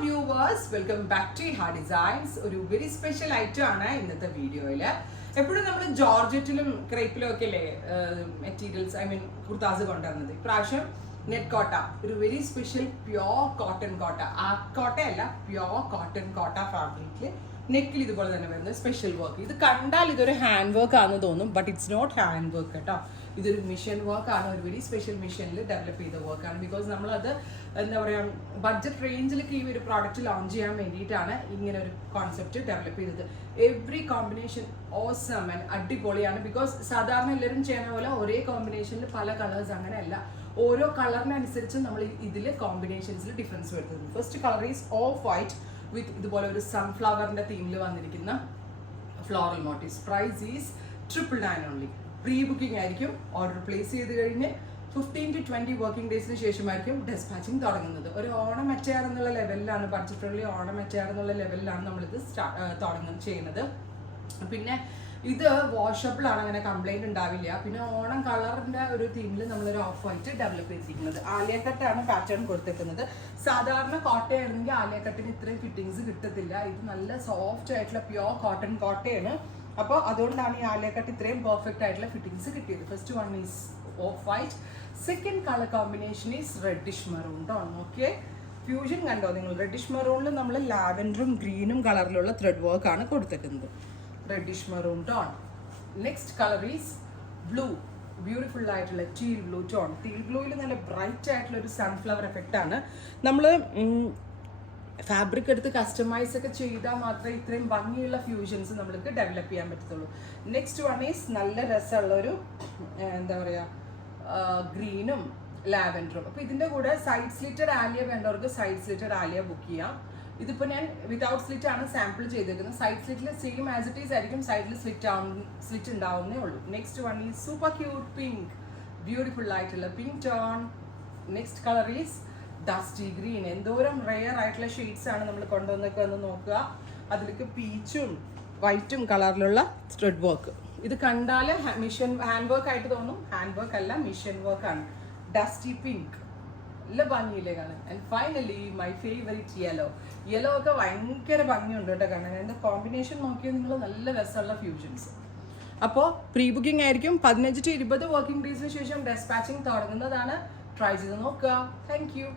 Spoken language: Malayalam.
viewers, welcome back to Ha Designs. ഒരു വെരി സ്പെഷ്യൽ ഐറ്റം ആണ് ഇന്നത്തെ വീഡിയോയിൽ. എപ്പോഴും നമ്മൾ ജോർജറ്റിലും ക്രേപ്പിലും ഒക്കെ അല്ലേ മെറ്റീരിയൽസ് കുർത്താസ് കൊണ്ടുവരുന്നത്. ഇപ്രാവശ്യം നെറ്റ് കോട്ട ഒരു വെരി സ്പെഷ്യൽ പ്യോർ കോട്ടൺ കോട്ട. ആ കോട്ടയല്ല, പ്യോർ കോട്ടൺ കോട്ട ഫാബ്രിക്കിൽ നെക്കിൽ ഇതുപോലെ തന്നെ വരുന്നത് സ്പെഷ്യൽ വർക്ക്. ഇത് കണ്ടാൽ ഇതൊരു ഹാൻഡ് വർക്ക് ആണെന്ന് തോന്നും, but it's not hand work കേട്ടോ. ഇതൊരു മിഷൻ വർക്ക് ആണ്, ഒരു വെരി സ്പെഷ്യൽ മിഷനിൽ ഡെവലപ്പ് ചെയ്ത വർക്കാണ്. ബിക്കോസ് നമ്മളത് എന്താ പറയുക, ബഡ്ജറ്റ് റേഞ്ചിലേക്ക് ഈ ഒരു പ്രോഡക്റ്റ് ലോഞ്ച് ചെയ്യാൻ വേണ്ടിയിട്ടാണ് ഇങ്ങനെ ഒരു കോൺസെപ്റ്റ് ഡെവലപ്പ് ചെയ്തത്. എവറി കോമ്പിനേഷൻ ഓസം ആൻഡ് അടിപൊളിയാണ്. ബിക്കോസ് സാധാരണ എല്ലാവരും ചെയ്യുന്ന പോലെ ഒരേ കോമ്പിനേഷനിൽ പല കളേഴ്സ് അങ്ങനെയല്ല, ഓരോ കളറിനനുസരിച്ച് നമ്മൾ ഇതിൽ കോമ്പിനേഷൻസിൽ ഡിഫറൻസ് വരുത്തുന്നു. First colour is off white with ഇതുപോലെ ഒരു സൺഫ്ലവറിന്റെ തീമിൽ വന്നിരിക്കുന്ന floral motifs. Price is 999 only. Pre booking ആയിരിക്കും. ഓർഡർ പ്ലേസ് ചെയ്ത് കഴിഞ്ഞ് 15 to 20 വർക്കിംഗ് ഡേയ്സിന് ശേഷമായിരിക്കും ഡെസ്പാച്ചിങ് തുടങ്ങുന്നത്. ഒരു ഓണം അറ്റയർ എന്നുള്ള ലെവലിലാണ്, ബഡ്ജറ്റ് ഫ്രണ്ട്ലി ഓണം അറ്റയർ എന്നുള്ള ലെവലിലാണ് നമ്മളിത് ചെയ്യുന്നത്. പിന്നെ ഇത് വാഷബിൾ ആണ്, അങ്ങനെ കംപ്ലൈന്റ് ഉണ്ടാവില്ല. പിന്നെ ഓണം കളറിന്റെ ഒരു തീമിൽ നമ്മളൊരു ഓഫ് വൈറ്റ് ഡെവലപ്പ് ചെയ്തിരിക്കുന്നത്. ആലിയ കട്ടാണ് പാറ്റേൺ കൊടുത്തിരിക്കുന്നത്. സാധാരണ കോട്ടയായിരുന്നെങ്കിൽ ആലിയ കട്ടിന് ഇത്രയും ഫിറ്റിങ്സ് കിട്ടത്തില്ല. ഇത് നല്ല സോഫ്റ്റ് ആയിട്ടുള്ള പ്യോർ കോട്ടൺ കോട്ടയാണ്. അപ്പോൾ അതുകൊണ്ടാണ് ഈ ആലിയ കട്ട് ഇത്രയും പെർഫെക്റ്റ് ആയിട്ടുള്ള ഫിറ്റിങ്സ് കിട്ടിയത്. First one is off white. Second colour combination is reddish maroon tone. Okay, fusion കണ്ടോ നിങ്ങൾ? റെഡിഷ് മെറൂണിൽ നമ്മൾ ലാവൻഡറും ഗ്രീനും കളറിലുള്ള ത്രെഡ് വർക്ക് ആണ് കൊടുത്തിരിക്കുന്നത്. Reddish maroon tone. Next colour is blue. Beautiful ആയിട്ടുള്ള ടീൽ ബ്ലൂ ടോൺ. ടീൽ ബ്ലൂവിൽ നല്ല ബ്രൈറ്റ് ആയിട്ടുള്ള ഒരു സൺഫ്ലവർ എഫക്റ്റ് ആണ്. നമ്മൾ ഫാബ്രിക് എടുത്ത് കസ്റ്റമൈസ് ഒക്കെ ചെയ്താൽ മാത്രമേ ഇത്രയും ഭംഗിയുള്ള ഫ്യൂഷൻസ് നമ്മൾക്ക് ഡെവലപ്പ് ചെയ്യാൻ പറ്റത്തുള്ളൂ. നെക്സ്റ്റ് വൺ ഈസ് നല്ല രസമുള്ളൊരു എന്താ പറയുക, ഗ്രീനും ലാവൻഡറും. അപ്പോൾ ഇതിൻ്റെ കൂടെ സൈഡ് സ്ലിറ്റഡ് ആലിയ വേണ്ടവർക്ക് സൈഡ് സ്ലിറ്റഡ് ആലിയ ബുക്ക് ചെയ്യാം. ഇതിപ്പോൾ ഞാൻ വിതൗട്ട് സ്ലിറ്റ് ആണ് സാമ്പിൾ ചെയ്തേക്കുന്നത്. സൈഡ് സ്ലിറ്റിൽ സെയിം ആസ് ഇറ്റ് ഈസ് ആയിരിക്കും, സൈഡിൽ സ്ലിറ്റ് ഉണ്ടാവുന്നേ ഉള്ളൂ. Next one is super cute pink. Beautiful ആയിട്ടുള്ള pink tone. Next colour is dusty green. എന്തോരം റെയർ ആയിട്ടുള്ള ഷെയ്ഡ്സ് ആണ് നമ്മൾ കൊണ്ടുവന്നൊക്കെ ഒന്ന് നോക്കുക. അതിലേക്ക് പീച്ചും വൈറ്റും കളറിലുള്ള ത്രെഡ് വർക്ക്. ഇത് കണ്ടാൽ മിഷൻ ഹാൻഡ് വർക്ക് ആയിട്ട് തോന്നും. ഹാൻഡ് വർക്ക് അല്ല, മിഷൻ വർക്ക് ആണ്. ഡസ്റ്റി പിങ്ക് നല്ല ഭംഗിയില്ലേ കാണാൻ. And finally my favourite yellow. Yellow ഒക്കെ ഭയങ്കര ഭംഗിയുണ്ട് കേട്ടോ കാണാൻ. അതിൻ്റെ കോമ്പിനേഷൻ നോക്കിയാൽ നിങ്ങൾ നല്ല രസമുള്ള ഫ്യൂഷൻസ്. അപ്പോൾ പ്രീ ബുക്കിംഗ് ആയിരിക്കും. 15 to 20 വർക്കിംഗ് ഡേയ്സിന് ശേഷം ഡെസ്പാച്ചിങ് തുടങ്ങുന്നതാണ്. ട്രൈ ചെയ്ത് നോക്കുക. Thank you.